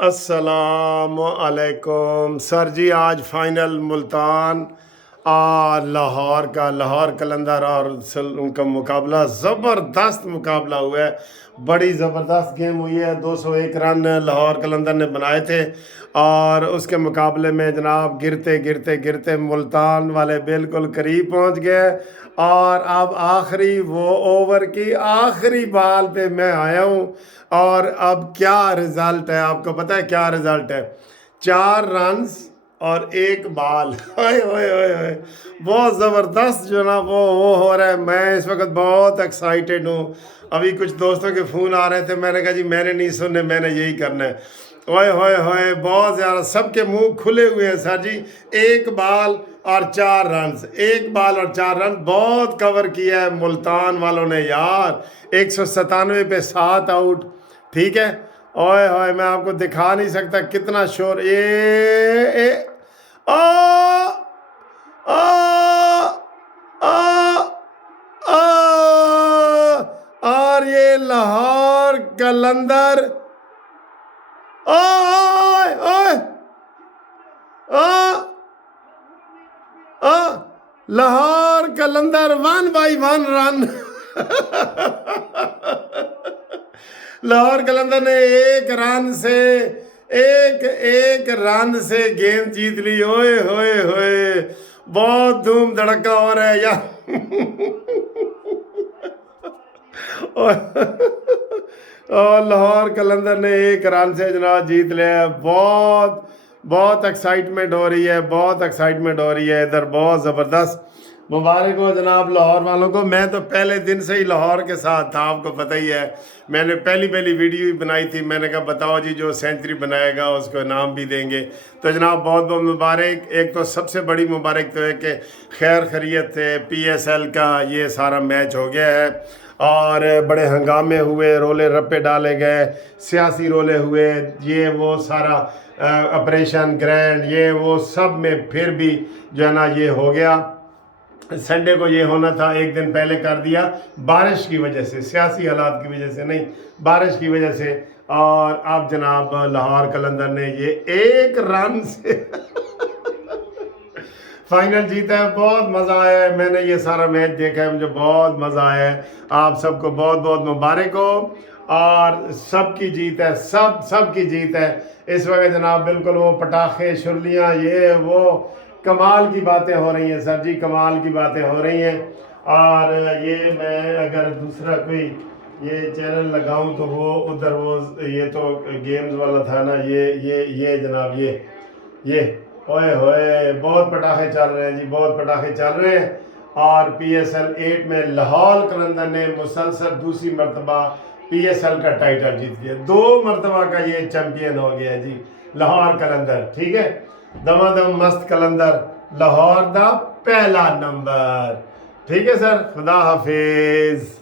अस्सलामुअलैकुम सर जी। आज फाइनल मुल्तान और लाहौर कलंदर और उनका मुकाबला ज़बरदस्त मुकाबला हुआ है। बड़ी ज़बरदस्त गेम हुई है। 201 रन लाहौर कलंदर ने बनाए थे और उसके मुकाबले में जनाब गिरते गिरते गिरते मुल्तान वाले बिल्कुल करीब पहुंच गए। और अब आखिरी वो ओवर की आखिरी बॉल पे मैं आया हूँ। और अब क्या रिजल्ट है आपको पता है? क्या रिजल्ट है? 4 रन्स और एक बॉल। ओए ओए ओए ओए, बहुत ज़बरदस्त जो ना वो हो रहा है। मैं इस वक्त बहुत एक्साइटेड हूँ। अभी कुछ दोस्तों के फ़ोन आ रहे थे, मैंने कहा जी मैंने नहीं सुनने, मैंने यही करना है। ओए होए होए, बहुत ज़्यादा सबके मुंह खुले हुए हैं सर जी। एक बॉल और 4 रन, एक बॉल और 4 रन, बहुत कवर किया है मुल्तान वालों ने यार। 197 पे 7 आउट। ठीक है। ओए होए, मैं आपको दिखा नहीं सकता कितना शोर। ए आ आ आ आ और ये लाहौर कलंदर। ओए ओए आ आ लाहौर कलंदर 1/1 रन। लाहौर कलंदर ने एक एक रन से गेम जीत ली। ओए होए होए, बहुत धूम धड़का हो रहा है यार। और लाहौर कलंदर ने एक रन से जनाब जीत लिया। बहुत बहुत एक्साइटमेंट हो रही है, बहुत एक्साइटमेंट हो रही है इधर, बहुत ज़बरदस्त। मुबारक हो जनाब लाहौर वालों को। मैं तो पहले दिन से ही लाहौर के साथ था, आपको पता ही है। मैंने पहली पहली वीडियो ही बनाई थी। मैंने कहा बताओ जी, जो सेंचुरी बनाएगा उसको इनाम भी देंगे। तो जनाब बहुत बहुत मुबारक। एक तो सबसे बड़ी मुबारक तो है कि खैर खैरियत से PSL का ये सारा मैच हो गया है और बड़े हंगामे हुए, रोले रप्पे डाले गए, सियासी रोले हुए, ये वो सारा ऑपरेशन ग्रैंड ये वो सब में फिर भी जो है ना ये हो गया। संडे को ये होना था, एक दिन पहले कर दिया बारिश की वजह से, सियासी हालात की वजह से नहीं, बारिश की वजह से। और अब जनाब लाहौर कलंदर ने ये एक रन से फाइनल जीता है। बहुत मज़ा आया है, मैंने ये सारा मैच देखा है, मुझे बहुत मज़ा आया है। आप सबको बहुत बहुत मुबारक हो और सबकी जीत है, सबकी जीत है इस वक्त जनाब। बिल्कुल वो पटाखे शुरलियाँ ये वो कमाल की बातें हो रही हैं सर जी, कमाल की बातें हो रही हैं। और ये मैं अगर दूसरा कोई ये चैनल लगाऊं तो वो उधर वो ये तो गेम्स वाला था ना, ये जनाब ये ओए होए, बहुत पटाखे चल रहे हैं जी, बहुत पटाखे चल रहे हैं। और PSL 8 में लाहौर कलंदर ने मुसलसल दूसरी मरतबा PSL का टाइटल जीत गया। 2 मरतबा का ये चैंपियन हो गया जी लाहौर कलंदर। ठीक है, दमादम मस्त कलंदर, लाहौर दा पहला नंबर। ठीक है सर, खुदा हाफिज।